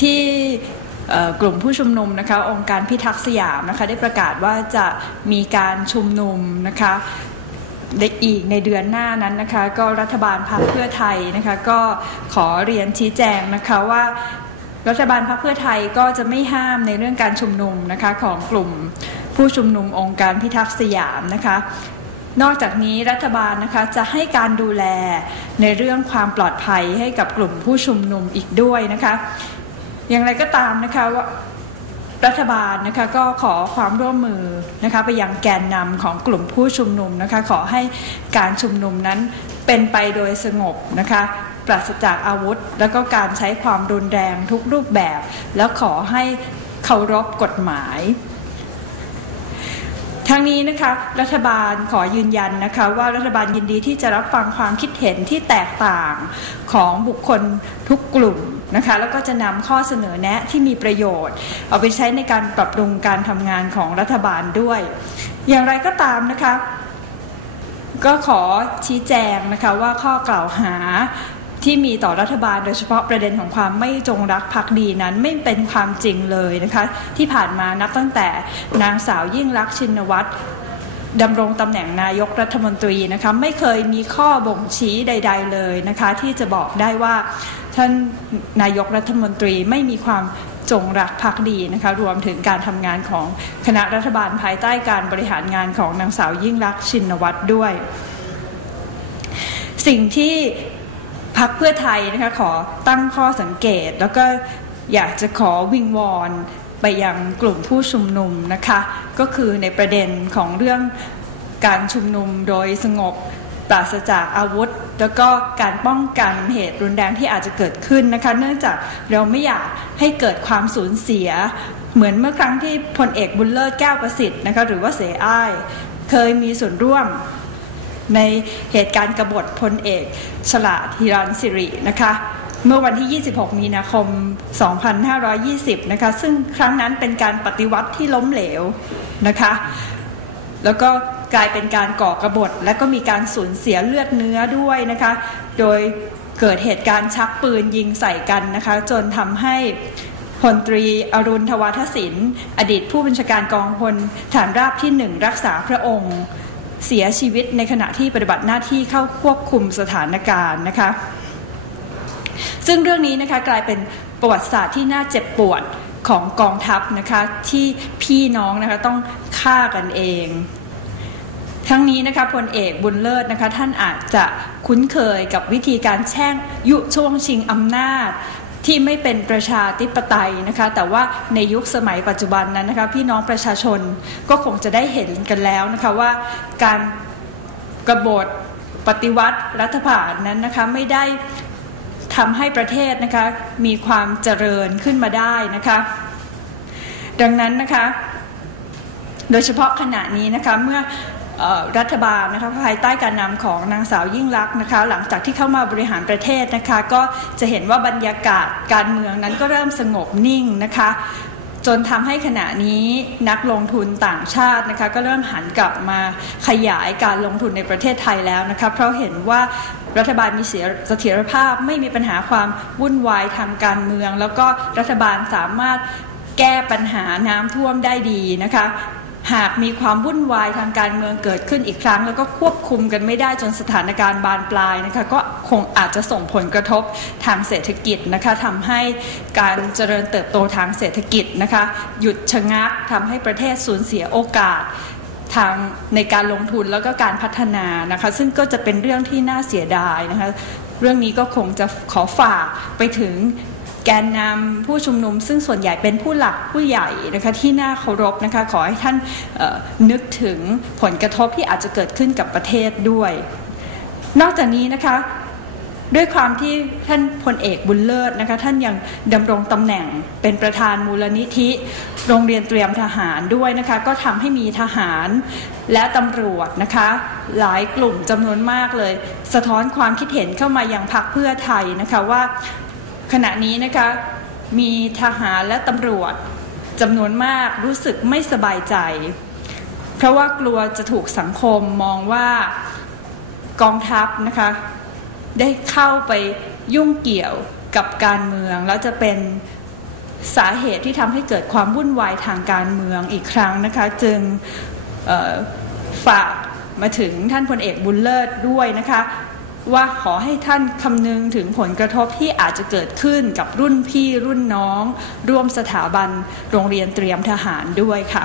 ที่กลุ่มผู้ชุมนุมนะคะองค์การพิทักษ์สยามนะคะได้ประกาศว่าจะมีการชุมนุมนะคะในอีกในเดือนหน้านั้นนะคะ ก็รัฐบาลพรรคเพื่อไทยนะคะก็ขอเรียนชี้แจงนะคะว่ารัฐบาลพรรคเพื่อไทยก็จะไม่ห้ามในเรื่องการชุมนุมนะคะของกลุ่มผู้ชุมนุมองค์การพิทักษ์สยามนะคะนอกจากนี้รัฐบาลนะคะจะให้การดูแลในเรื่องความปลอดภัยให้กับกลุ่มผู้ชุมนุมอีกด้วยนะคะ อย่างไรก็ตามนะคะว่ารัฐบาลนะคะก็ขอความร่วมมือนะคะไปยังแกนนำของกลุ่มผู้ชุมนุมนะคะขอให้การชุมนุมนั้นเป็นไปโดยสงบนะคะปราศจากอาวุธ แล้วก็การใช้ความรุนแรงทุกรูปแบบ แล้วขอให้เคารพกฎหมาย ทั้งนี้นะคะรัฐบาลขอยืนยันนะคะว่ารัฐบาลยินดีที่จะรับฟังความคิดเห็นที่แตกต่างของบุคคลทุกกลุ่มนะคะแล้วก็จะนำข้อเสนอแนะที่มีประโยชน์ เอาไปใช้ในการปรับปรุงการทำงานของรัฐบาลด้วย อย่างไรก็ตามนะคะก็ขอชี้แจงนะคะว่าข้อกล่าวหา ที่มีต่อรัฐบาลโดยเฉพาะประเด็นของความไม่จงรักภักดีนั้นไม่เป็นความจริงเลยนะคะที่ผ่านมานับตั้งแต่นางสาวยิ่งรักชินวัตรดำรงตำแหน่งนายกรัฐมนตรีนะคะไม่เคยมีข้อบ่งชี้ใด ๆ เลยนะคะที่จะบอกได้ว่าท่านนายกรัฐมนตรีไม่มีความจงรักภักดีนะคะรวมถึงการทำงานของคณะรัฐบาลภายใต้การบริหารงานของนางสาวยิ่งรักชินวัตรด้วย สิ่งที่ พักเพื่อไทยนะคะขอตั้งข้อสังเกต แล้วก็อยากจะขอวิงวอนไปยังกลุ่มผู้ชุมนุมนะคะ ก็คือในประเด็นของเรื่องการชุมนุมโดยสงบปราศจากอาวุธ แล้วก็การป้องกันเหตุรุนแรงที่อาจจะเกิดขึ้นนะคะ เนื่องจากเราไม่อยากให้เกิดความสูญเสีย เหมือนเมื่อครั้งที่พลเอกบุญเลิศแก้วประสิทธิ์นะคะหรือว่าเสอ้าย เคยมีส่วนร่วม ในเหตุการณ์กบฏพลเอกฉลาดฮิรันสิรินะคะเมื่อวันที่ 26 มีนาคม 2520 นะคะ ซึ่งครั้งนั้นเป็นการปฏิวัติที่ล้มเหลวนะคะ แล้วก็กลายเป็นการก่อกระบฏ และก็มีการสูญเสียเลือดเนื้อด้วยนะคะ โดยเกิดเหตุการณ์ชักปืนยิงใส่กันนะคะ จนทำให้พลตรีอรุณทวัฒศิลป์อดีตผู้บัญชาการกองพลฐานราบที่หนึ่งรักษาพระองค์ เสียชีวิตในขณะที่ปฏิบัติหน้าที่เข้าควบคุมสถานการณ์นะคะ ซึ่งเรื่องนี้นะคะกลายเป็นประวัติศาสตร์ที่น่าเจ็บปวดของกองทัพนะคะที่พี่น้องนะคะต้องฆ่ากันเอง ทั้งนี้นะคะพลเอกบุญเลิศนะคะท่านอาจจะคุ้นเคยกับวิธีการแช่งยุช่วงชิงอำนาจ ที่ไม่เป็นประชาธิปไตยนะคะ แต่ว่าในยุคสมัยปัจจุบันนั้นนะคะพี่น้องประชาชนก็คงจะได้เห็นกันแล้วนะคะว่าการกรบฏปฏิวัติรัฐประหารนั้นนะคะไม่ได้ทำให้ประเทศนะคะมีความเจริญขึ้นมาได้นะคะดังนั้นนะคะโดยเฉพาะขณะนี้นะคะเมื่อ รัฐบาลนะคะภายใต้การนำของนางสาวยิ่งลักษณ์นะคะ หลังจากที่เข้ามาบริหารประเทศนะคะ ก็จะเห็นว่าบรรยากาศการเมืองนั้นก็เริ่มสงบนิ่งนะคะจนทำให้ขณะนี้นักลงทุนต่างชาตินะคะก็เริ่มหันกลับมาขยายการลงทุนในประเทศไทยแล้วนะคะเพราะเห็นว่ารัฐบาลมีเสถียรภาพไม่มีปัญหาความวุ่นวายทางการเมือง แล้วก็รัฐบาลสามารถแก้ปัญหาน้ำท่วมได้ดีนะคะ หากมีความวุ่นวายทางการเมืองเกิดขึ้นอีกครั้ง แล้วก็ควบคุมกันไม่ได้จนสถานการณ์บานปลายนะคะก็คงอาจจะส่งผลกระทบทางเศรษฐกิจนะคะทำให้การเจริญเติบโตทางเศรษฐกิจนะคะหยุดชะงักทำให้ประเทศสูญเสียโอกาสทางในการลงทุนแล้วก็การพัฒนานะคะซึ่งก็จะเป็นเรื่องที่น่าเสียดายนะคะเรื่องนี้ก็คงจะขอฝากไปถึง แกนนำผู้ชุมนุม ซึ่งส่วนใหญ่เป็นผู้หลักผู้ใหญ่นะคะที่น่าเคารพนะคะขอให้ท่านนึกถึงผลกระทบที่อาจจะเกิดขึ้นกับประเทศด้วย นอกจากนี้นะคะด้วยความที่ท่านพลเอกบุญเลิศนะคะท่านยังดำรงตำแหน่งเป็นประธานมูลนิธิ โรงเรียนเตรียมทหารด้วยนะคะก็ทำให้มีทหารและตำรวจนะคะหลายกลุ่มจำนวนมากเลย สะท้อนความคิดเห็นเข้ามายังพรรคเพื่อไทยนะคะว่า ขณะนี้นะคะมีทหารและตำรวจจำนวนมากรู้สึกไม่สบายใจ เพราะว่ากลัวจะถูกสังคมมองว่ากองทัพนะคะได้เข้าไปยุ่งเกี่ยวกับการเมือง แล้วจะเป็นสาเหตุที่ทำให้เกิดความวุ่นวายทางการเมืองอีกครั้งนะคะจึงฝากมาถึงท่านพลเอกบุญเลิศด้วยนะคะ ว่าขอให้ท่านคำนึงถึงผลกระทบที่อาจจะเกิดขึ้นกับรุ่นพี่รุ่นน้อง ร่วมสถาบันโรงเรียนเตรียมทหารด้วยค่ะ